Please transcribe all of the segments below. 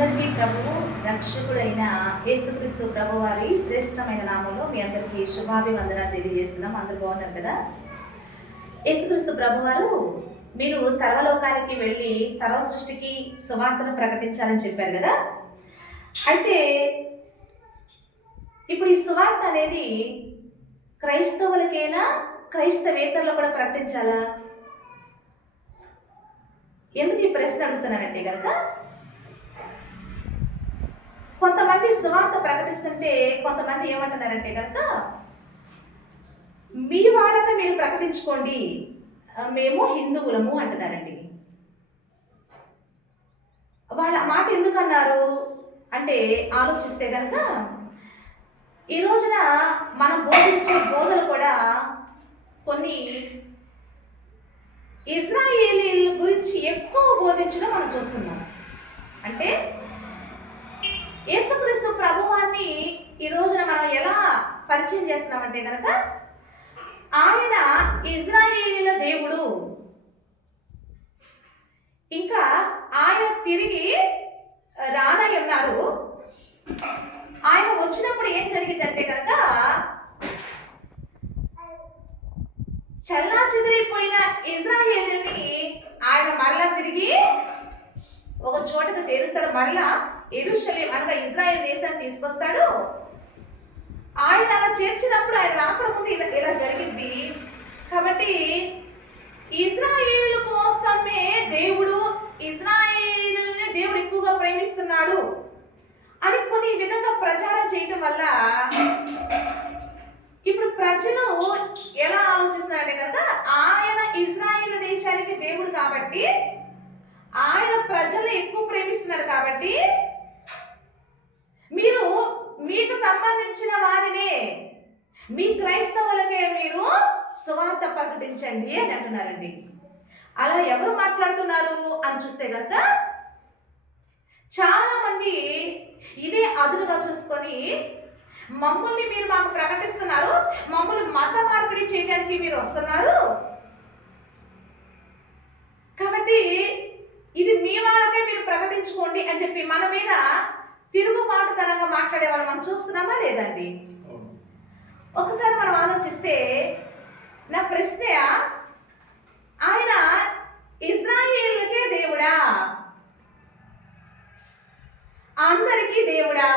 అందరికీ ప్రభువు రక్షకుడైన యేసుక్రీస్తు ప్రభువారి శ్రేష్టమైన నామంలో మీ అందరికీ శుభాభివందనాలు తెలియజేస్తున్నాం. అందరూ బాగున్నారు కదా? యేసుక్రీస్తు ప్రభువారు మీరు సర్వలోకానికి వెళ్ళి సర్వ సృష్టికి సువార్తను ప్రకటించాలని చెప్పారు కదా. అయితే ఇప్పుడు ఈ సువార్త అనేది క్రైస్తవులకైనా క్రైస్తవేతరులు కూడా ప్రకటించాలా? ఎందుకు ఈ ప్రశ్న అడుగుతున్నానంటే కనుక, కొంతమంది సువార్త ప్రకటిస్తుంటే కొంతమంది ఏమంటున్నారంటే కనుక, మీ వాళ్ళకి మీరు ప్రకటించుకోండి, మేము హిందువులము అంటున్నారండి. వాళ్ళ మాట ఎందుకు అన్నారు అంటే ఆలోచిస్తే కనుక, ఈ రోజున మనం బోధించే బోధలు కూడా కొన్ని ఇజ్రాయేలీల గురించి ఎక్కువ బోధించడం మనం చూస్తున్నాం. అంటే యేసుక్రీస్తు ప్రభువాన్ని ఈ రోజున మనం ఎలా పరిచయం చేస్తున్నామంటే కనుక, ఆయన ఇజ్రాయేలీల దేవుడు, ఇంకా ఆయన తిరిగి రానై ఉన్నారు. ఆయన వచ్చినప్పుడు ఏం జరిగిందంటే కనుక, చల్లా చెదిరిపోయిన ఇజ్రాయేలీని ఆయన మరలా తిరిగి ఒక చోటకు తీరుస్తాడు. మరలా యెరూషలేం అనగా ఇజ్రాయెల్ దేశాన్ని తీసుకొస్తాడు. ఆయన అలా చేర్చినప్పుడు ఆయన రాకడ ముందు ఇలా జరిగింది. కాబట్టి ఇజ్రాయేలుల కోసమే దేవుడు, ఇజ్రాయేలుని దేవుడు ఎక్కువగా ప్రేమిస్తున్నాడు అని కొన్ని విధంగా ప్రచారం చేయడం వల్ల ఇప్పుడు ప్రజలు ఎలా ఆలోచిస్తున్నారంటే కనుక, ఆయన ఇజ్రాయేల్ దేశానికి దేవుడు కాబట్టి, ఆయన ప్రజలు ఎక్కువ ప్రేమిస్తున్నాడు కాబట్టి, మీరు మీకు సంబంధించిన వారినే, మీ క్రైస్తవులకే మీరు సువార్త ప్రకటించండి అని అంటున్నారండి. అలా ఎవరు మాట్లాడుతున్నారు అని చూస్తే కనుక, చాలా మంది ఇదే అదునుగా చూసుకొని, మమ్మల్ని మీరు మాకు ప్రకటిస్తున్నారు, మమ్మల్ని మత మార్పిడి చేయడానికి మీరు వస్తున్నారు కాబట్టి ఇది మీ వాళ్ళకే మీరు ప్రకటించుకోండి అని చెప్పి మన మీద తిరుగుబాటుతనంగా మాట్లాడే వాళ్ళు మనం చూస్తున్నామా లేదండి? ఒకసారి మనం ఆలోచిస్తే, నా ప్రశ్న, ఆయన ఇజ్రాయేలుకే దేవుడా, అందరికీ దేవుడా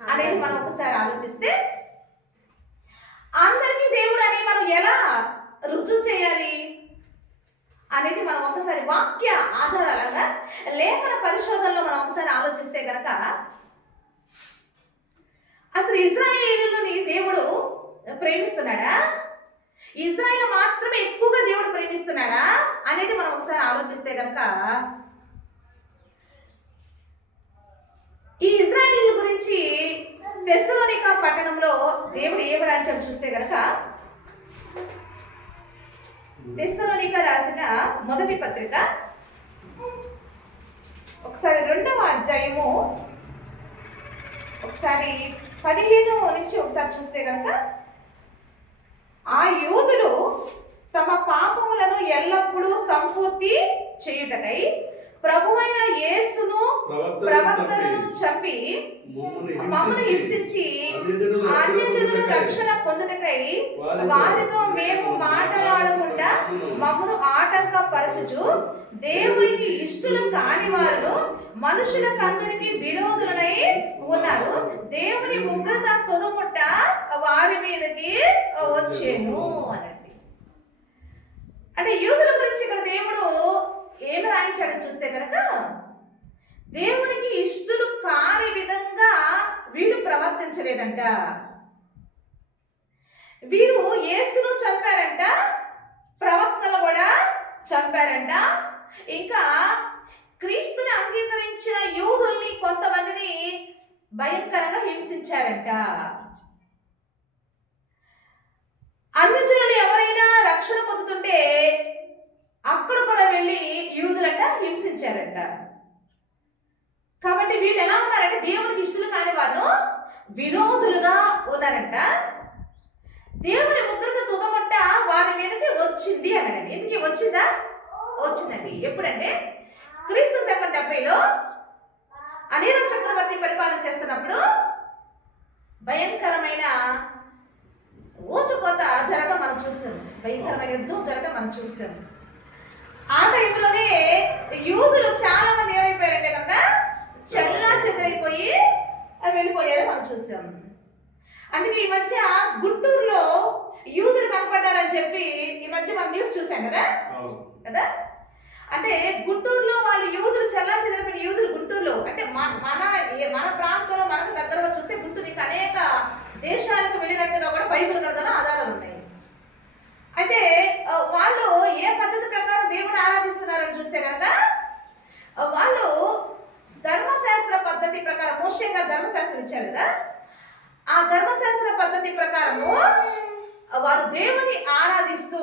అనేది మనం ఒకసారి ఆలోచిస్తే, అందరికీ దేవుడు అని మనం ఎలా రుజువు చేయాలి అనేది మనం ఒకసారి వాక్య ఆధారాలుగా లేఖన పరిశోధనలో మనం ఒకసారి ఆలోచిస్తే కనుక, అసలు ఇజ్రాయేలుని దేవుడు ప్రేమిస్తున్నాడా, ఇజ్రాయేల్ మాత్రమే ఎక్కువగా దేవుడు ప్రేమిస్తున్నాడా అనేది మనం ఒకసారి ఆలోచిస్తే కనుక, ఈ ఇజ్రాయేల్ గురించి తెస్సలోనిక పట్టణంలో దేవుడు ఏమి రాజ్యం చూస్తే కనుక, తెస్సలోనిక రాసిన మొదటి పత్రిక ఒకసారి 2వ అధ్యాయము ఒకసారి 15 నుంచి ఒకసారి చూస్తే కనుక, ఆ యూదులు తమ పాపములను ఎల్లప్పుడూ సంపూర్తి చేయుటకై ప్రభువైన యేసును ప్రవక్తలను చంపి మమ్మను హింసించి అన్యజనుల రక్షణ పొందుటకై వారితో మేము మాట్లాడకుండా మమ్మను ఆటంకపరచుచు దేవునికి ఇష్టలు కాని వారు మనుషులకందరికి విరోధులనై ఉన్నారు. దేవుని ఉగ్రత తొదముట్ట వారి మీదకి వచ్చేను అనండి. అంటే యూదుల గురించి ఇక్కడ దేవుడు ఏమి రాయించాడని చూస్తే కనుక, దేవునికి ఇష్టలు కాని విధంగా వీళ్ళు ప్రవర్తించలేదంట. వీరు యేసును చంపారంట, ప్రవక్తలు కూడా చంపారంట, ఇంకా క్రీస్తుని అంగీకరించిన యూదుల్ని కొంతమందిని భయంకరంగా హింసించారంట. అన్యజనులు ఎవరైనా రక్షణ పొందుతుంటే అక్కడ కూడా వెళ్ళి యూదులంట హింసించారంట. కాబట్టి వీళ్ళు ఎలా ఉన్నారంటే, దేవునికి ఇష్టలు కాని వారు విరోధులుగా ఉన్నారంట. దేవుని ఉగ్రత తుదముట్ట వారి మీదకి వచ్చింది అన్నాడండి. ఎందుకు వచ్చిందా? వచ్చిందండి. ఎప్పుడంటే క్రీస్తు శకం 70లో అనేర చక్రవర్తి పరిపాలన చేస్తున్నప్పుడు భయంకరమైన ఊచుకోత జరగడం మనం చూస్తాం. భయంకరమైన యుద్ధం జరగడం మనం చూస్తాం. ఆ టైంలోనే యూదులు చాలా మంది ఏమైపోయారంటే కనుక చల్లా చెదరైపోయి వెళ్ళిపోయారు మనం చూస్తాం. అందుకే ఈ మధ్య గుంటూరులో యూదులు కనపడ్డారని చెప్పి ఈ మధ్య మనం న్యూస్ చూసాం కదా. అంటే గుంటూరులో వాళ్ళు యూదులు చల్లా చెదరైపోయిన యూదులు గుంటూరులో అంటే మన ప్రాంతంలో మనకు దగ్గరగా చూస్తే గుంటూరు ఇంకా అనేక దేశాలకు వెళ్ళినట్టుగా కూడా బైబిల్ గ్రంథంలో ఆధారాలు ఉన్నాయి. అయితే వాళ్ళు ఏ పద్ధతి ప్రకారం దేవుని ఆరాధిస్తున్నారని చూస్తే కనుక వాళ్ళు ధర్మశాస్త్ర పద్ధతి ప్రకారం మోషే గారు ధర్మశాస్త్రం ఇచ్చారు కదా. ఆ ధర్మశాస్త్ర పద్ధతి ప్రకారము వారు దేవుని ఆరాధిస్తూ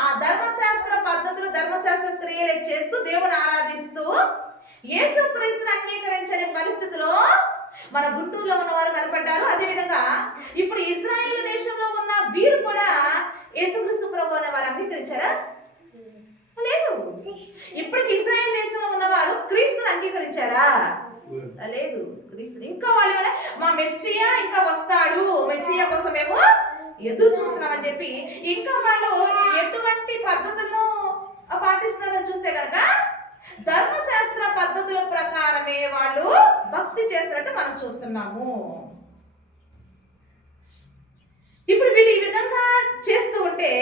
ఆ ధర్మశాస్త్ర పద్ధతులు ధర్మశాస్త్ర క్రియలు చేస్తూ దేవుని ఆరాధిస్తూ యేసుక్రీస్తుని అంగీకరించని పరిస్థితిలో మన గుంటూరులో ఉన్న వారు కనపడ్డారు. అదేవిధంగా ఇప్పుడు ఇజ్రాయేల్ దేశంలో ఉన్న వీరు కూడా యేసుక్రీస్తు ప్రభువు అనే వారు అంగీకరించారా? లేదు. ఇప్పటికి ఇజ్రాయేల్ దేశంలో ఉన్నవారు క్రీస్తుని అంగీకరించారా? లేదు. క్రీస్తు ఇంకా వాళ్ళు మా మెస్సియా ఇంకా వస్తాడు, మెస్సియా కోసం మేము ఎదురు చూస్తున్నామని చెప్పి ఇంకా వాళ్ళు ఎటువంటి పద్ధతులను పాటిస్తున్నారని చూస్తే కనుక ధర్మశాస్త్ర పద్ధతుల ప్రకారమే వాళ్ళు భక్తి చేస్తున్నట్టు మనం చూస్తున్నాము. ఇప్పుడు వీళ్ళు ఈ విధంగా చేస్తూ ఉంటే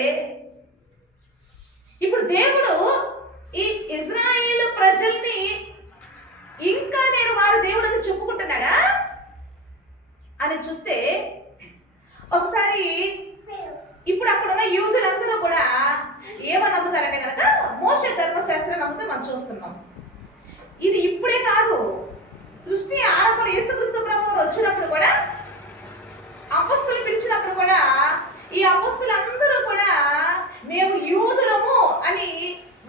ఇప్పుడు దేవుడు ఈ ఇజ్రాయేలు ప్రజల్ని ఇంకా నేను వారి దేవుడని చెప్పుకుంటున్నాడా అని చూస్తే ఒకసారి ఇప్పుడు అక్కడ ఉన్న యూదులందరూ కూడా ఏమని నమ్ముతారంటే కనుక మోషే ధర్మశాస్త్రం నమ్ముతూ మనం చూస్తున్నాం. ఇది ఇప్పుడే కాదు, సృష్టి ఆరంభం యేసుక్రీస్తు ప్రభువు వచ్చినప్పుడు కూడా అపొస్తలులు పిలిచినప్పుడు కూడా ఈ అపొస్తలులందరూ కూడా మేము యూదులము అని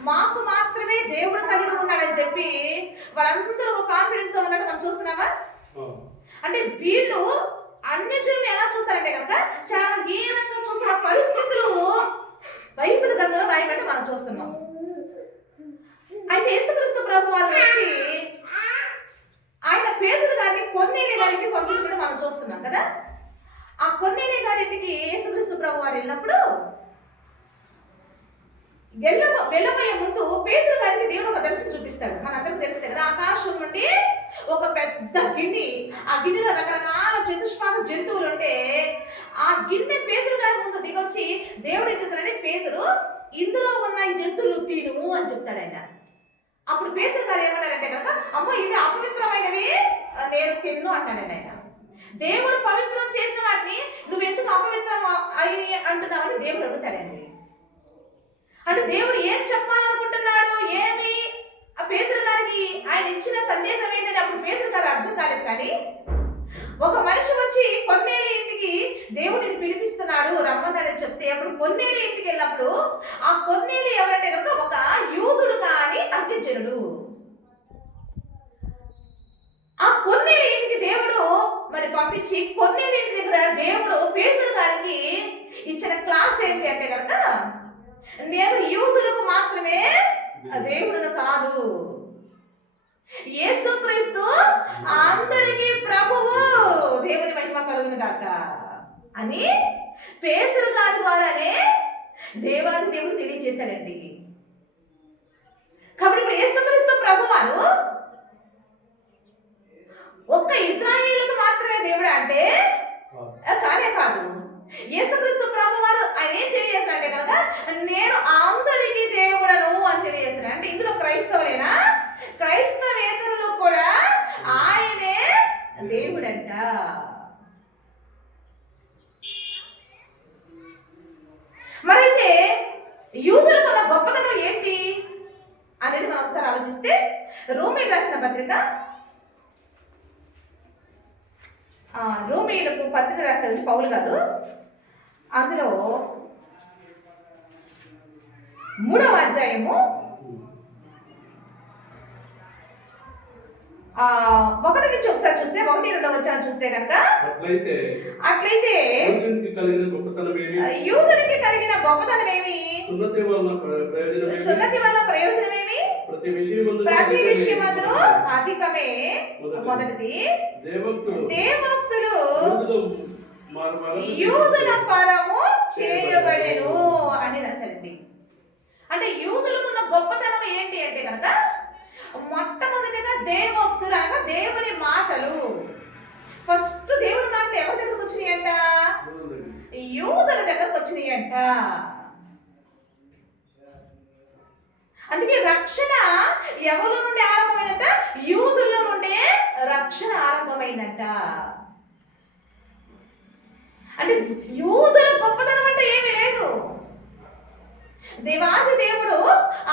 మాకు మాత్రమే దేవుడు కలిగి ఉన్నాడని చెప్పి వాళ్ళందరూ కాన్ఫిడెంట్ తో ఉన్నట్టు మనం చూస్తున్నామా? అంటే వీళ్ళు అన్యజనులను ఎలా చూస్తారంటే కనుక చాలా హీనంగా చూస్తున్న పరిస్థితులు బైబిల్ గ్రంథంలో రాయబడి మనం చూస్తున్నాం. అయితే యేసుక్రీస్తు ప్రభువు వారు వచ్చి ఆయన పేతురు గారిని కొర్నేలి గారికి పంపించడం మనం చూస్తున్నాం కదా. ఆ కొర్నేలి గారింటికి యేసుక్రీస్తు ప్రభువు వారు వెళ్ళినప్పుడు వెళ్ళబోయే ముందు పేతురు గారికి దేవుడు ఒక దర్శనం చూపిస్తాడు. మనందరికీ తెలిసిందే కదా. ఆకాశం నుండి ఒక పెద్ద గిన్నె, ఆ గిన్నెలో రకరకాల చతుష్పాద జంతువులు ఉంటే ఆ గిన్నె పేతురు గారి ముందు దిగొచ్చి దేవుడు ఏం చెప్తాడంటే పేతురు ఇందులో ఉన్న ఈ జంతువులు తిను అని చెప్తాడు ఆయన. అప్పుడు పేతురు గారు ఏమన్నారంటే కనుక అమ్మ ఇవి అపవిత్రమైనవి నేను తిన్ను అంటాడండి ఆయన. దేవుడు పవిత్రం చేసిన వాటిని నువ్వు ఎందుకు అపవిత్రం అయిన అంటున్నావని దేవుడు అడుగుతాడండి. అంటే దేవుడు ఏం చెప్పాలనుకుంటున్నాడు, ఏమి ఆ పేతురు గారికి ఆయన ఇచ్చిన సందేశం ఏంటని అప్పుడు పేతురు గారు అర్థం కాలేదు. కానీ ఒక మనిషి వచ్చి కొర్నేలి ఇంటికి దేవుడిని పిలిపిస్తున్నాడు రమ్మన్నాడని చెప్తే అప్పుడు కొర్నేలి ఇంటికి వెళ్ళినప్పుడు ఆ కొర్నేలి ఎవరంటే కనుక ఒక యూదుడు కాని అన్యజనుడు. ఆ కొర్నేలి ఇంటికి దేవుడు మరి పంపించి కొర్నేలి ఇంటి దగ్గర దేవుడు పేతురు గారికి ఇచ్చిన క్లాస్ ఏంటి అంటే కనుక నేను యూదులకు మాత్రమే దేవుడును కాదు, యేసుక్రీస్తు అందరికీ ప్రభువు, దేవుని మహిమ కలుగును గాక అని పేతురు గారి ద్వారానే దేవాది దేవుడు తెలియజేశాడండి. కాబట్టి ఇప్పుడు యేసుక్రీస్తు ప్రభువారు ఒక్క ఇజ్రాయేలుకు మాత్రమే దేవుడు అంటే కానే కాదు. యేసుక్రీస్తు ప్రభువారు ఆయన ఏం తెలియజేస్తాడంటే కనుక నేను అందరికీ దేవుడను అని తెలియజేస్తాడు. అంటే ఇందులో క్రైస్తవులేనా, క్రైస్తవేతరులు కూడా ఆయనే దేవుడంట. మరైతే యూదులకు ఉన్న గొప్పతనం ఏంటి అనేది మనం ఒకసారి ఆలోచిస్తే రోమీయులకు రాసిన పత్రిక రోమీయులకు పత్రిక రాశారు పౌలు గారు. అందులో 3వ అధ్యాయము 1 నుంచి ఒకసారి చూస్తే 1-2 వచనాలు చూస్తే కనుక అట్లయితే యూదునికి కలిగిన గొప్పతనం ఏమి, సున్నతి వల్ల ప్రయోజనం ఏమి, ప్రతి విషయమందును అధికమే. మొదటిది దేవోక్తులు యూదుల పరము చేయబడెను అని రాశారండి. అంటే యూదులకున్న గొప్పతనం ఏంటి అంటే కనుక మొట్టమొదటిగా దేవోక్తులు అనగా దేవుని మాటలు. ఫస్ట్ దేవుని మాటలు ఎవరి దగ్గరకు వచ్చినాయి అంట? యూదుల దగ్గరకు వచ్చినాయి అంట. అందుకే రక్షణ ఎవరి నుండి ఆరంభమైందంట? యూదుల నుండే రక్షణ ఆరంభమైందంట. అంటే యూదుల గొప్పతనం అంటే ఏమీ లేదు. దేవాది దేవుడు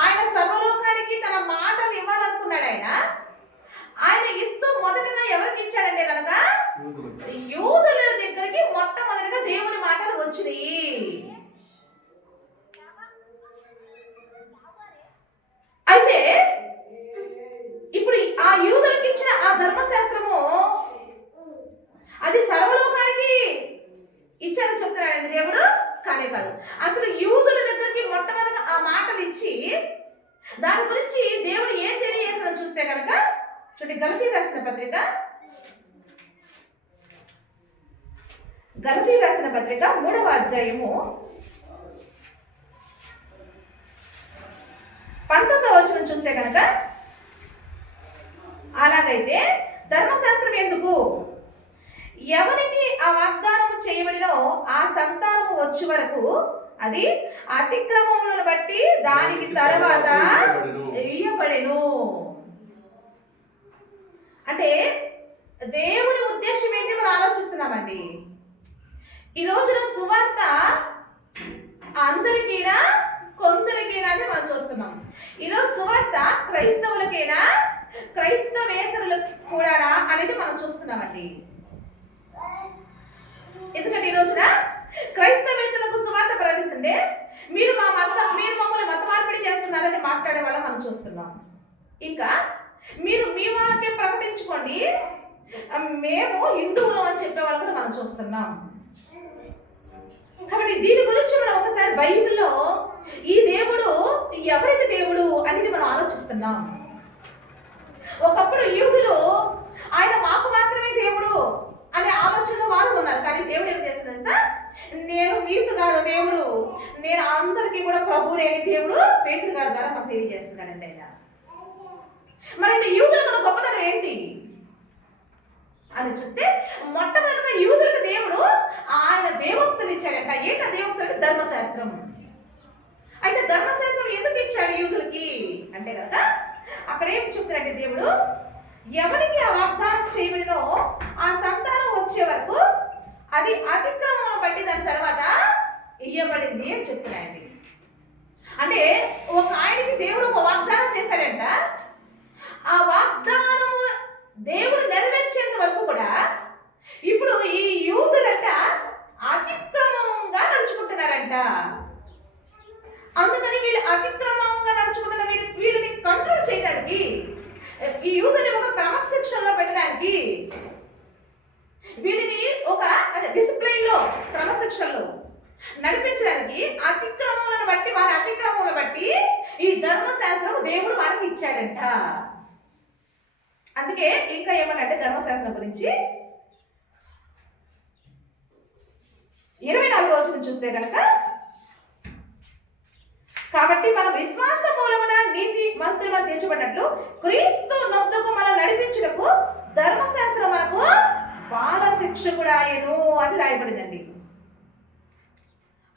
ఆయన సర్వలోకానికి తన మాటలు ఇవ్వాలనుకున్నాడు. ఆయన ఇస్తూ మొదటగా ఎవరికి ఇచ్చాడంటే కనుక యూదుల దగ్గరికి మొట్టమొదటిగా దేవుని మాటలు వచ్చినాయి. అయితే ఇప్పుడు ఆ యూదులకు ఇచ్చిన ఆ ధర్మశాస్త్రము అది సర్వలోకానికి ఇచ్చారని చెప్తున్నాడండి దేవుడు. కానే కాదు, అసలు యూదుల దగ్గరికి మొట్టమొదటిగా ఆ మాటలు ఇచ్చి దాని గురించి దేవుడు ఏం తెలియజేసిన చూస్తే కనుక చూడండి, గలతీ రాసిన పత్రిక 3వ అధ్యాయము 19వ వచనం చూస్తే కనుక, అలాగైతే ధర్మశాస్త్రం ఎందుకు? ఎవరికి ఆ వాగ్దానము చేయబడినో ఆ సంతానము వచ్చే వరకు అది అతిక్రమములను బట్టి దానికి తర్వాత ఇయ్యబడెను. అంటే దేవుని ఉద్దేశం ఏంటి మనం ఆలోచిస్తున్నామండి. ఈ రోజున సువార్త అందరికీనా కొందరికైనా అని మనం చూస్తున్నాం. ఈరోజు సువార్త క్రైస్తవులకైనా క్రైస్తవేతరులకు కూడా అనేది మనం చూస్తున్నామండి. ఎందుకంటే ఈ రోజున క్రైస్తవేతరులకు సువార్త ప్రకటిస్తుంటే మీరు మమ్మల్ని మత మార్పిడి చేస్తున్నారని మాట్లాడే వాళ్ళ మనం చూస్తున్నాం. ఇంకా మీరు మీ వాళ్ళకే ప్రకటించుకోండి, మేము హిందువులం అని చెప్పే వాళ్ళు కూడా మనం చూస్తున్నాం. కాబట్టి దీని గురించి మనం ఒకసారి బైబిల్లో ఈ దేవుడు ఎవరికి దేవుడు అనేది మనం ఆలోచిస్తున్నాం. ఒకప్పుడు యూదులు ఆయన మాకు మాత్రమే దేవుడు అనే ఆలోచన వారు ఉన్నారు. కానీ దేవుడు ఏం చేస్తున్నా, నేను మీకు కాదు దేవుడు, నేను అందరికీ కూడా ప్రభువు లేని దేవుడు పేతురు గారి ద్వారా మనకు తెలియజేస్తున్నాడండి ఆయన. మరి యూదులకు గొప్పతనం ఏంటి అని చూస్తే మొట్టమొదటిగా యూదులకు దేవుడు ఆయన దేవోక్తులు ఇచ్చాడంట. ఏంటి ఆ దేవోక్తులు? ధర్మశాస్త్రం. అయితే ధర్మశాస్త్రం ఎందుకు ఇచ్చాడు యూదులకి అంటే కనుక అక్కడ ఏం చెప్తాడంటే దేవుడు ఎవరికి ఆ వాగ్దానం చేయబడినో ఆ సంతానం వచ్చే వరకు అది అతిక్రమం బట్టి దాని తర్వాత ఇయ్యబడింది అని చెప్తున్నాయండి. అంటే ఒక ఆయనకి దేవుడు ఒక వాగ్దానం చేశాడంట. ఆ వాగ్దానము దేవుడు నెరవేర్చేంత వరకు కూడా ఇప్పుడు ఈ యూదులంట అతిక్రమంగా నడుచుకుంటున్నారంట. అందుకని వీళ్ళు అతిక్రమంగా నడుచుకుంటున్న వీళ్ళని కంట్రోల్ చేయడానికి, ఈ యూదుని ఒక క్రమశిక్షణలో పెట్టడానికి, వీళ్ళని ఒక డిసిప్లైన్ లో క్రమశిక్షణలో నడిపించడానికి అతిక్రమములను బట్టి వారి అతిక్రమములను బట్టి ఈ ధర్మశాస్త్రం దేవుడు వాళ్ళకి ఇచ్చాడంట. అందుకే ఇంకా ఏమనంటే ధర్మశాస్త్రం గురించి 24వ వచనం చూస్తే కనుక, కాబట్టి మన విశ్వాస మూలమున నీతి మంత్రులు తీర్చబడినట్లు క్రీస్తు నొద్దకు మనం నడిపించుటకు ధర్మశాస్త్రం మనకు బాల శిక్షకుడాయను అని రాయబడిందండి.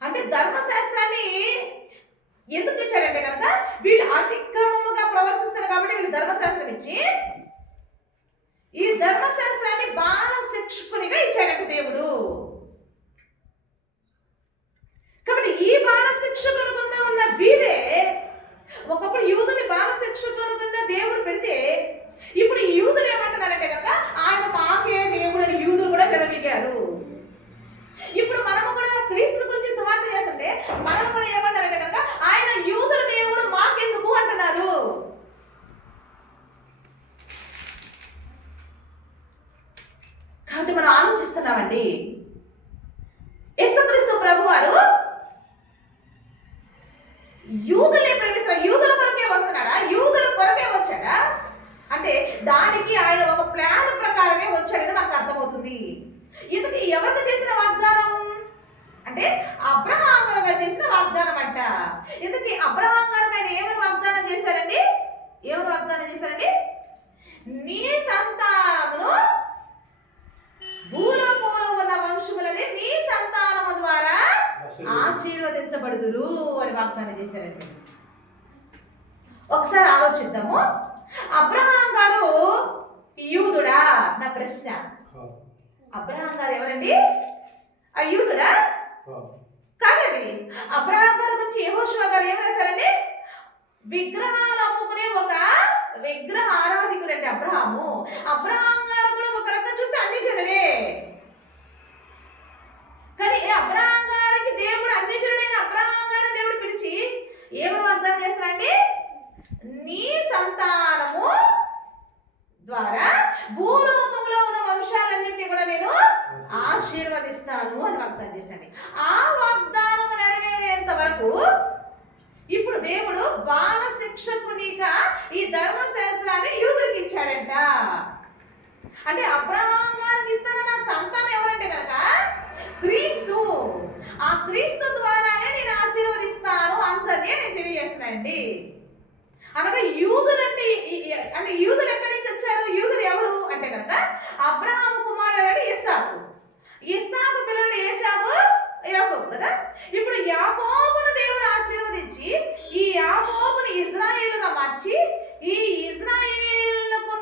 అంటే ధర్మశాస్త్రాన్ని ఎందుకు ఇచ్చాడంటే కనుక వీళ్ళు అతిక్రమముగా ప్రవర్తిస్తారు కాబట్టి వీళ్ళు ధర్మశాస్త్రం ఇచ్చి ఈ ధర్మశాస్త్రాన్ని బాల శిక్షకునిగా ఇచ్చాడంట దేవుడు. కాబట్టి ఈ బాల శిక్షకుని కింద ఉన్న వీరే ఒకప్పుడు యూదుని బాల శిక్షకుని కింద దేవుడు పెడితే ఇప్పుడు ఈ యూదులు ఏమంటున్నారంటే కనుక ఆయన మాకే దేవుడు అని యూదులు కూడా విరమిగారు. ఇప్పుడు మనము కూడా క్రీస్తు గురించి సువార్త చేస్తుంటే మనం కూడా ఏమంటారంటే కనుక ఆయన యూదుల దేవుడు మాకెందుకు అంటున్నారు. కాబట్టి మనం ఆలోచిస్తున్నామండి, యేసుక్రీస్తు ప్రభువారు యూదులే ప్రేమిస్తున్నారు, యూదుల కొరకే వస్తున్నాడా, యూదుల కొరకే వచ్చాడా అంటే దానికి ఆయన ఒక ప్లాన్ ప్రకారమే వచ్చాడని మనకు అర్థమవుతుంది. ఇది ఎవరికి చేసిన వాగ్దానం అంటే అబ్రహాం గారు చేసిన వాగ్దానం అంట. ఇందుకు అబ్రహాం గారు ఆయన ఏమని వాగ్దానం చేశారండి? ఏమని వాగ్దానం చేశారండి? నీ సంతానమును భూలోకంలో ఉన్న వంశములని నీ సంతానము ద్వారా ఆశీర్వదించబడుదురు అని వాగ్దానం చేశారండి. ఒకసారి ఆలోచిద్దాము. అబ్రహాం గారు యూదుడా? నా ప్రశ్న. అబ్రహాం గారు ఎవరండి? యూదుడా? కాదండి. అబ్రహాం గారి గురించి యెహోషువ గారు ఏం రాశారండి? విగ్రహాలు అమ్ముకునే ఒక విగ్రహ ఆరాధికుడండి అబ్రహాము. అబ్రహాం గారు కూడా ఒక రకం చూస్తే అన్ని జనుడే. కానీ అబ్రహాం గారికి దేవుడు అన్ని జనుడైన అబ్రహాం గారిని దేవుడు పిలిచి ఏమని వాగ్దానం చేస్తారండి? నీ సంతానము ద్వారా భూలోకంలో ఉన్న వంశాలన్నింటినీ కూడా నేను ఆశీర్వదిస్తాను అని వాగ్దానం చేశాను. ఆ వాగ్దానం నెరవేరేంత వరకు ఇప్పుడు దేవుడు బాల శిక్షకునిగా ఈ ధర్మశాస్త్రాన్ని యూదులకు ఇచ్చాడంట. అంటే అబ్రహాం గారికి ఇస్తానన్న సంతానం ఎవరంటే కనుక క్రీస్తు. ఆ క్రీస్తు ద్వారానే నేను ఆశీర్వదిస్తాను అంతనే నేను తెలియజేస్తున్నానండి. అనగా యూదులంటే అంటే యూదులు ఎక్కడి నుంచి వచ్చారు? యూదులు ఎవరు అంటే కనుక అబ్రహాము కుమారుడు ఇస్సాకు. ఇస్సాకు పిల్లలు ఏశావు, యాకోబు కదా. ఇప్పుడు యాకోబును దేవుడు ఆశీర్వదించి ఈ యాకోబుని ఇజ్రాయేలుగా మార్చి ఈ ఇజ్రాయేలుకు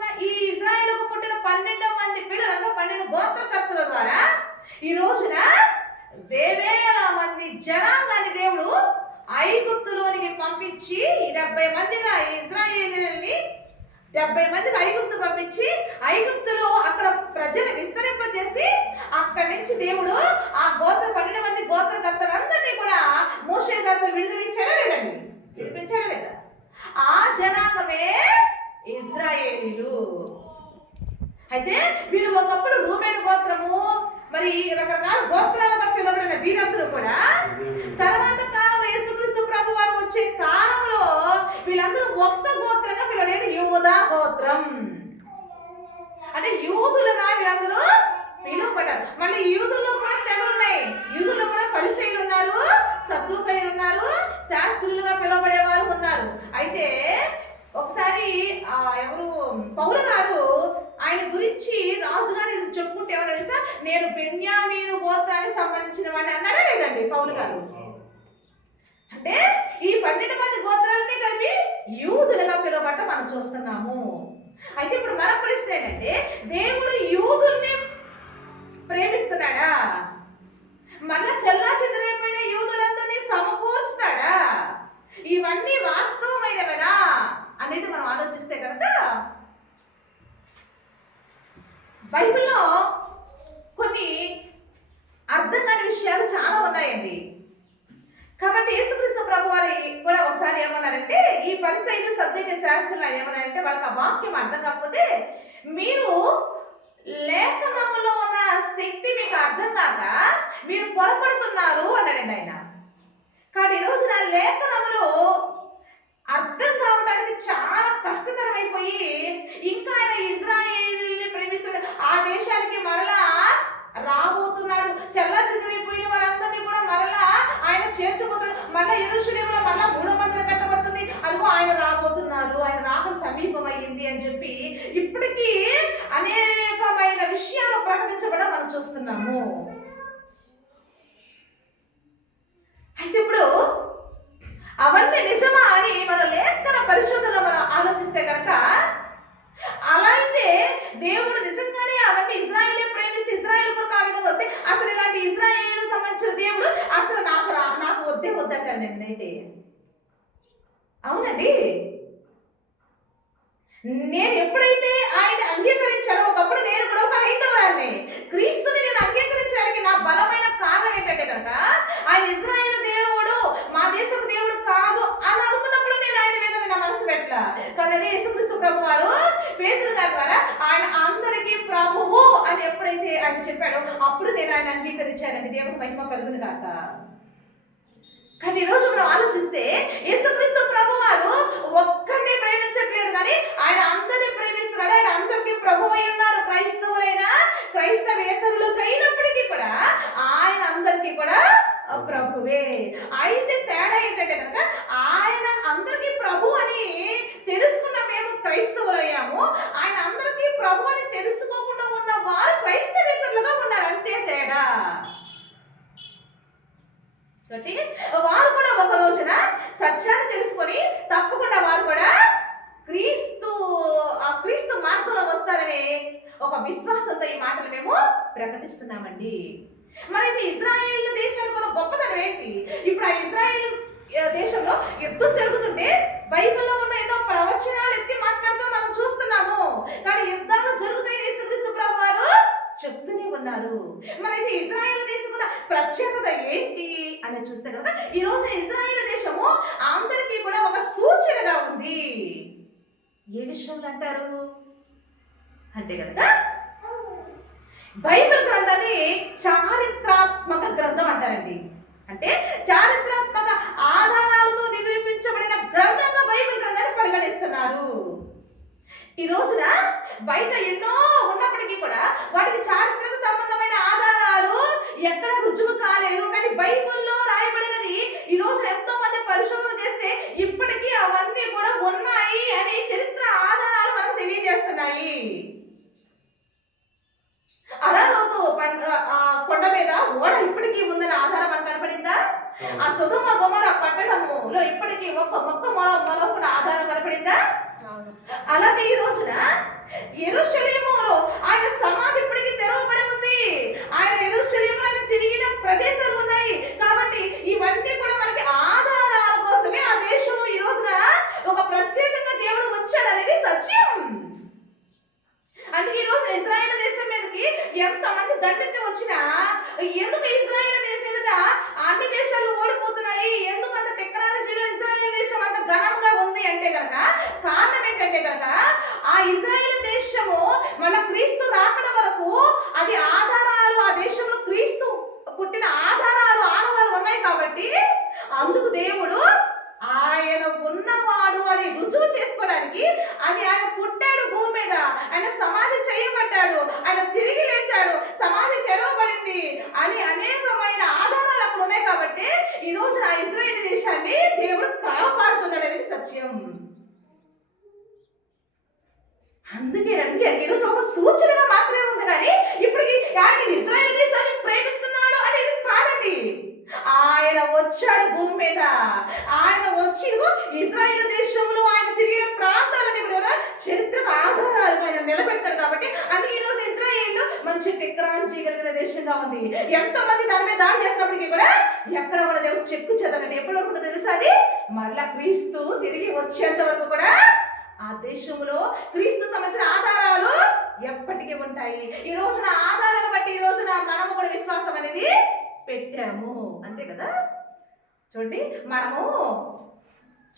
పుట్టిన 12 మంది పిల్లలు 12 గోత్రకర్తల ద్వారా ఈ రోజున వేవేల మంది జనాంగాన్ని దేవుడు ఐగుప్తులోనికి పంపించి 70 మందిగా ఇజ్రాయేలీయుల్ని 70 మందికి ఐగుప్తు పంపించి ఐగుప్తులో అక్కడ ప్రజలు విస్తరింపజేసి అక్కడి నుంచి దేవుడు ఆ 12 మంది గోత్రకర్తలందరినీ కూడా మోషే గారితో విడుదలించాడా లేదండి? విడిపించాడా లేదా? ఆ జనాంగమే ఇజ్రాయేలీలు. అయితే వీళ్ళు ఒకప్పుడు రూబేను గోత్రము, మరి రకరకాల గోత్రాలుగా పిలువబడిన వీరందరూ కూడా తర్వాత కాలంలో యేసుక్రీస్తు ప్రభు వారు వచ్చే కాలంలో వీళ్ళందరూ ఒక్క గోత్రంగా పిలువబడేది యూదా గోత్రం. అంటే యూదులుగా వీళ్ళందరూ పిలువబడ్డారు. మళ్ళీ యూదుల్లో కూడా తెగలున్నాయి. యూదుల్లో కూడా పరిసయ్యులు ఉన్నారు, సద్దూకయ్యులు ఉన్నారు, శాస్త్రులుగా పిలువబడేవారు ఉన్నారు. అయితే ఒకసారి ఎవరు పౌలు గారు ఆయన గురించి రాజుగారు చెప్పుకుంటే ఏమన్నా తెలుసా? నేను బెన్యామీను గోత్రానికి సంబంధించిన వాడిని అన్నాడా లేదండి పౌలు గారు? అంటే ఈ 12 మంది గోత్రాలని కలిపి యూదులుగా పిలువబట్ట మనం చూస్తున్నాము. అయితే ఇప్పుడు మన ప్రశ్న ఏంటంటే, దేవుడు యూదుల్ని ప్రేమిస్తున్నాడా? మన చెల్లా చెదరైపోయిన యూదులందరినీ సమకూరుస్తాడా? ఇవన్నీ వాస్తవమైనవేనా అనేది మనం ఆలోచిస్తే కనుక బైబిల్లో కొన్ని అర్థం కాని విషయాలు చాలా ఉన్నాయండి. కాబట్టి యేసుక్రీస్తు ప్రభు వారు కూడా ఒకసారి ఏమన్నారంటే, ఈ పరిసయ్యులు సద్దూకయ్య శాస్త్రులు ఏమన్నారంటే, వాళ్ళకి ఆ వాక్యం అర్థం కాకపోతే మీరు లేఖనములో ఉన్న శక్తి మీకు అర్థం కాక మీరు పొరపడుతున్నారు అన్నాడండి ఆయన. కాబట్టి ఈ రోజున లేఖనములో అర్థం కావడానికి చాలా కష్టతరమైపోయి ఇంకా ఆయన ఇజ్రాయేలీని ప్రేమిస్తున్నాడు, ఆ దేశానికి మరలా రాబోతున్నాడు, చెల్లా చెదిరైపోయిన వారందరినీ కూడా మరలా ఆయన చేర్చబోతున్నాడు, మరలా యెరూషలేములో మరలా 3వ మందిరం కట్టబడుతుంది, అదిగో ఆయన రాబోతున్నారు, ఆయన రాకడ సమీపమైంది అని చెప్పి ఇప్పటికీ అనేకమైన విషయాలు ప్రకటించబడ మనం చూస్తున్నాము. అయితే ఇప్పుడు అవన్నీ నిజమా అని మన లేఖన పరిశోధనలో మనం ఆలోచిస్తే కనుక, అలా అయితే దేవుడు నిజంగానే అవన్నీ ఇజ్రాయేలే ప్రేమిస్తే ఇజ్రాయేల్ కొరకు ఆ విధంగా వస్తే అసలు ఇలాంటి ఇజ్రాయేల్ సంబంధించిన దేవుడు అసలు నాకు వద్దే వద్దంటాను నేనైతే. అవునండి, నేను ఎప్పుడైతే ఆయన అంగీకరించానో, ఒకప్పుడు నేను కూడా ఒక హైందవాన్ని, క్రీస్తుని నేను అంగీకరించడానికి నా బలమైన కారణం ఏంటంటే కనుక ఆయన ఇజ్రాయేల్ దేవుడు మా దేశపు దేవుడు కాదు అని అనుకున్నప్పుడు నేను ఆయన మీద నా మనసు పెట్టలా. కానీ అదే యేసుక్రీస్తు ప్రభు వారు పేతురు గారి ద్వారా ఆయన అందరికీ ప్రభువు అని ఎప్పుడైతే ఆయన చెప్పాడో అప్పుడు నేను ఆయన అంగీకరించానండి. దేవుడు మహిమ కలుగును గాక. కానీ ఈరోజు మనం ఆలోచిస్తే యేసుక్రీస్తు ప్రభు వారు ఒక్కరిని ప్రేమించట్లేదు, కానీ ఆయన అందరినీ ప్రేమిస్తున్నాడు, ఆయన ప్రభువే. అయితే తేడా ఏంటంటే కనుక ఆయన అందరికీ ప్రభు అని తెలుసుకున్న మేము క్రైస్తవులయ్యాము. ఆయన అందరికీ ప్రభు అని తెలుసుకోకుండా ఉన్న వారు క్రైస్తవేతరులుగా ఉన్నారు, అంతే తేడా. కాబట్టి వారు కూడా ఒక రోజున సత్యాన్ని తెలుసుకొని తప్పకుండా వారు కూడా క్రీస్తు మార్గంలో వస్తారనే ఒక విశ్వాసంతో ఈ మాటలు మేము ప్రకటిస్తున్నామండి. మరి ఇది ఇజ్రాయేల్ దేశానికి ఒక గొప్పతనం ఏంటి? ఇప్పుడు ఆ ఇజ్రాయేల్ దేశంలో యుద్ధం జరుగుతుంటే బైబిల్లో ఉన్న ఎన్నో ప్రవచనాలు ఎత్తి మాట్లాడుతూ మనం చూస్తున్నాము. కానీ యుద్ధాలు జరుగుతాయని యేసుక్రీస్తు ప్రభువారు చెప్తూనే ఉన్నారు. మరి అయితే ఇజ్రాయేల్ దేశం ఉన్న ప్రత్యేకత ఏంటి అని చూస్తే కనుక ఈ రోజు ఇజ్రాయేల్ దేశము అందరికీ కూడా ఒక సూచనగా ఉంది. ఏ విషయంలో అంటారు అంటే కనుక బైబిల్ గ్రంథాన్ని చారిత్రాత్మక గ్రంథం అంటారండి. అంటే చారిత్రాత్మక ఆధారాలతో నిరూపించబడిన గ్రంథంగా బైబిల్ గ్రంథాన్ని పరిగణిస్తున్నారు. ఈ రోజున బయట ఎన్నో ఉన్నప్పటికీ కూడా వాటికి చారిత్రక సంబంధమైన ఆధారాలు ఎక్కడ రుజువు కాలేదు. కానీ బైబిల్లో రాయబడినది ఈ రోజున ఎంతో మంది పరిశోధన చేస్తే ఇప్పటికీ అవన్నీ కూడా ఉన్నాయి అని చరిత్ర ఆధారాలు మనకు తెలియజేస్తున్నాయి. అరారోతు కొండ మీద ఓడ ఇప్పటికీ ఉందని ఆధారం మనకు కనపడిందా? ఆ సొదొమ గొమొర పట్టణములో ఇప్పటికీ ఒక్క మొక్క మొలకుండా ఆధారం కనపడిందా? అలాగే ఈ రోజున యెరూషలేములో ఆయన సమాధి ఇప్పటికీ తెరవబడి ఉంది. ఆయన యెరూషలేములో ఆయన తిరిగిన ప్రదేశాలు ఉన్నాయి. కాబట్టి ఇవన్నీ కూడా మనకి ఆధారాల కోసమే ఆ దేశము ఈ రోజున ఒక ప్రత్యేకంగా దేవుడు వచ్చాడు అనేది సత్యం. అందుకే ఈ రోజు ఇజ్రాయేల్ దేశం మీదకి ఎంతమంది దండెత్తి వచ్చినా ఎందుకు ఇజ్రాయేల్ దేశం మీద అన్ని దేశాలు ఓడిపోతున్నాయి, ఎందుకు అంత టెక్నాలజీలో ఇజ్రాయేల్ దేశం అంత ఘనంగా ఉంది అంటే కనుక కారణం ఏంటంటే కనుక ఆ ఇజ్రాయేల్ దేశము మన క్రీస్తు రాకడ వరకు అది ఆధారాలు, ఆ దేశంలో క్రీస్తు పుట్టిన ఆధారాలు ఆనవాళ్ళు ఉన్నాయి. కాబట్టి అందుకు దేవుడు ఆయన ఉన్నవాడు అని రుజువు చేసుకోవడానికి అది ఆయన పుట్టాడు భూమి మీద, ఆయన సమాధి చేయబడ్డాడు, ఆయన తిరిగి లేచాడు, సమాధి తెరవబడింది అని అనేకమైన ఆధారాలు అక్కడ ఉన్నాయి. కాబట్టి ఈ రోజు ఆ ఇజ్రాయేల్ దేశాన్ని దేవుడు కాపాడుతున్నాడు అనేది సత్యం. అందుకే ఈరోజు ఒక సూచనగా మాత్రమే ఉంది. కానీ ఇప్పటికి ఆయన ఇజ్రాయేల్ దేశాన్ని ప్రేమిస్తున్నాడు అనేది కాదండి. ఆయన వచ్చాడు భూమి మీద, ఆయన వచ్చి ఇజ్రాయేల్ దేశంలో ఆయన తిరిగిన ప్రాంతాలని కూడా చరిత్ర ఆధారాలుగా ఆయన నిలబెడతారు. కాబట్టి అందుకే ఈరోజు ఇజ్రాయేల్ మంచి టెక్నాలజీ కలిగిన దేశంగా ఉంది. ఎంతమంది దాని మీద దాడి చేసినప్పటికీ కూడా ఎక్కడ కూడా దేవుడు చెక్కు చెదరండి. ఎప్పటి వరకు తెలుసా? అది మరలా క్రీస్తు తిరిగి వచ్చేంత వరకు కూడా ఆ దేశంలో క్రీస్తు సంబంధించిన ఆధారాలు ఎప్పటికీ ఉంటాయి. ఈ రోజున ఆధారాలు బట్టి ఈ రోజున మనము కూడా విశ్వాసం అనేది పెట్టాము, అంతే కదా. చూడండి, మనము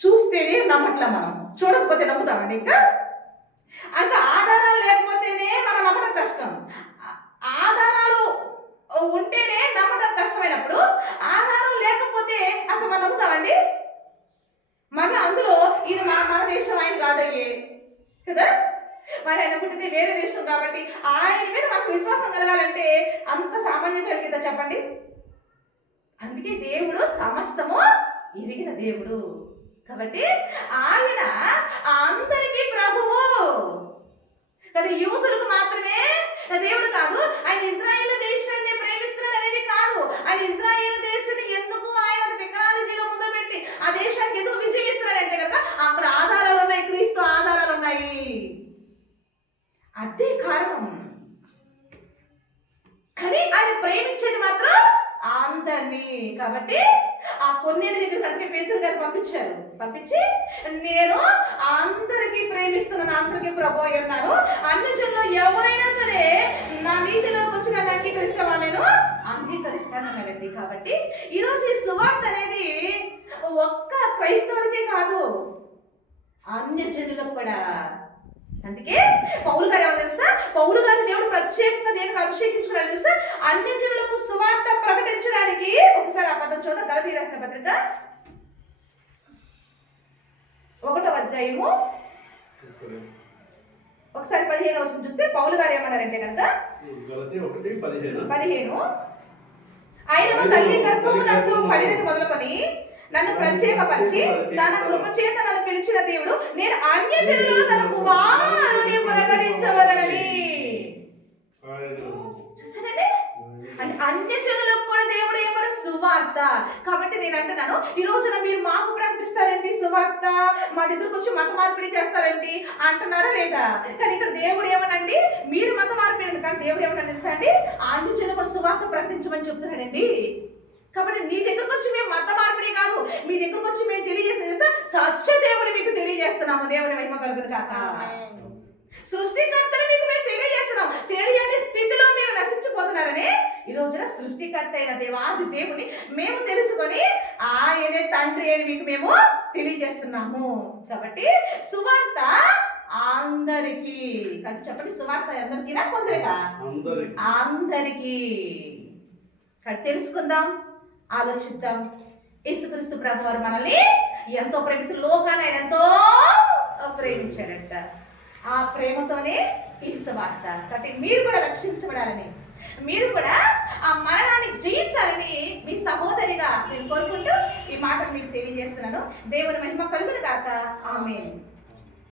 చూస్తేనే నమ్మట్లే, మనం చూడకపోతే నమ్ముతామండి. ఇంకా ఆధారాలు లేకపోతేనే మనం నమ్మడం కష్టం. ఆధారాలు ఉంటేనే నమ్మడం కష్టమైనప్పుడు ఆధారం లేకపోతే అసలు మనం నమ్ముతామండి? మళ్ళీ అందులో ఇది మన దేశం ఆయన కాదయ్యే కదా, మరి ఆయన పుట్టింది వేరే దేశం. కాబట్టి ఆయన మీద మనకు విశ్వాసం కలగాలంటే అంత సామాన్యం కలిగిద్దా చెప్పండి? అందుకే దేవుడు సమస్తము ఎరిగిన దేవుడు. కాబట్టి ఆయన అందరికీ ప్రభువు. కానీ యూదులకు మాత్రమే దేవుడు కాదు. ఆయన ఇజ్రాయేల్ దేశాన్ని ప్రేమిస్తున్నాడు అనేది కాదు. ఆయన ఇజ్రాయేల్ దేశాన్ని ఎందుకు ఆయన టెక్నాలజీలో ముందు పెట్టి ఆ దేశానికి ఎందుకు విజయం ఇస్తున్నాడంటే కనుక అక్కడ ఆధారాలు ఉన్నాయి, క్రీస్తు ఆధారాలు ఉన్నాయి, అదే కారణం. కానీ ఆయన ప్రేమించేది మాత్రం అందరినీ. కాబట్టి ఆ కొన్నేళ్ళ దగ్గరికి అందుకే పేతురు గారు పంపించి నేను అందరికీ ప్రేమిస్తున్నాను, అందరికీ ప్రభు అన్నాను. అన్ని జనుల్లో ఎవరైనా సరే నా నీతిలోకి వచ్చి నన్ను అంగీకరిస్తే నేను అంగీకరిస్తానన్నాడండి. కాబట్టి ఈరోజు ఈ సువార్త అనేది ఒక్క క్రైస్తవులకే కాదు, అన్య జనులకు కూడా. అందుకే పౌలు గారు ఏమో తెలుసా? పౌలు గారిని దేవుడు ప్రత్యేకంగా దేనికి అభిషేకించుకున్నాడు తెలుసా? అన్య జనులకు సువార్త ప్రకటించడానికి. ఒకసారి ఆ పదం చూద్దాం. గలతీ రాసిన పత్రిక 1వ అధ్యాయము ఒకసారి 15వ వచనం చూస్తే పౌలు గారు ఏమన్నారంటే కనుక 15 ఆయనను తల్లి గర్భమునందు పడినది మొదలుకొని నన్ను ప్రత్యేకపరిచి తన కృప చేత నన్ను పిలిచిన దేవుడు నేను అన్యజనులను తన కుమారుని ప్రకటించవలనని. చూసారండి, అంటే అన్యజనులకు కూడా దేవుడు ఏమన్నా సువార్త. కాబట్టి నేను అంటున్నాను, ఈ రోజున మీరు మాకు ప్రకటిస్తారండి సువార్త, మా దగ్గరకు వచ్చి మత మార్పిడి చేస్తారండి అంటున్నారా లేదా? కానీ ఇక్కడ దేవుడు ఏమనండి, మీరు మత మార్పిడి, కానీ దేవుడు ఏమన్నా తెలుసా అండి, అన్యజనులకు కూడా సువార్త ప్రకటించమని చెప్తున్నాడండి. కాబట్టి నీ దగ్గరకు వచ్చి మేము మత మార్పిడి కాదు, మీ దగ్గరకు వచ్చి మేము తెలియజేసిన సత్య దేవుడు మీకు తెలియజేస్తున్నాము. దేవుని మహిమ కలుగును కాక. సృష్టికర్తను మీకు మేము తెలియజేస్తున్నాం. తెలియని స్థితిలో మీరు నశించిపోతున్నారని ఈ రోజున సృష్టికర్త అయిన దేవాది దేవుని మేము తెలుసుకొని ఆయనే తండ్రి అని మీకు మేము తెలియజేస్తున్నాము. కాబట్టి సువార్త అందరికీ, కాబట్టి చెప్పండి, సువార్త అందరికీ నా కొందరిగా? అందరికీ. కాబట్టి తెలుసుకుందాం, ఆలోచిద్దాం. యేసుక్రీస్తు ప్రభువారు మనల్ని ఎంతో ప్రేమిస్తూ లోకాన్ని ఎంతో ప్రేమించాడంట. ఆ ప్రేమతోనే ఈ సువార్త. కాబట్టి మీరు కూడా రక్షించబడాలని, మీరు కూడా ఆ మరణాన్ని జయించాలని మీ సహోదరిగా నేను కోరుకుంటూ ఈ మాటలు మీకు తెలియజేస్తున్నాను. దేవుని మహిమ కలుగును గాక. ఆమేన్.